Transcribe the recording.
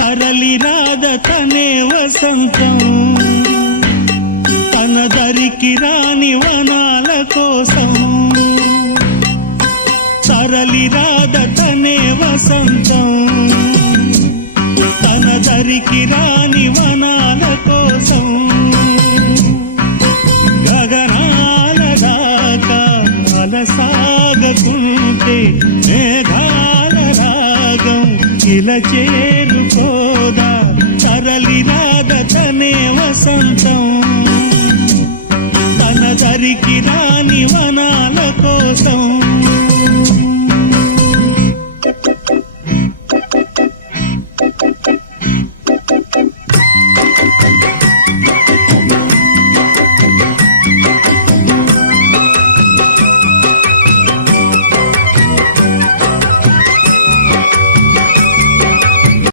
తరలి రాద తనే వసంతం తన దరికి రాని వనాల కోసం తరలి రాద తనే వసంతం తన దరికి రాని వనాల కోసం గగనాల దాకా అలసాగకుంటే మేఘాల రాగం ఇలా చేరుకోదా తరలి రాద తనే వసంతం తన దరికి రాని వనాల కోసం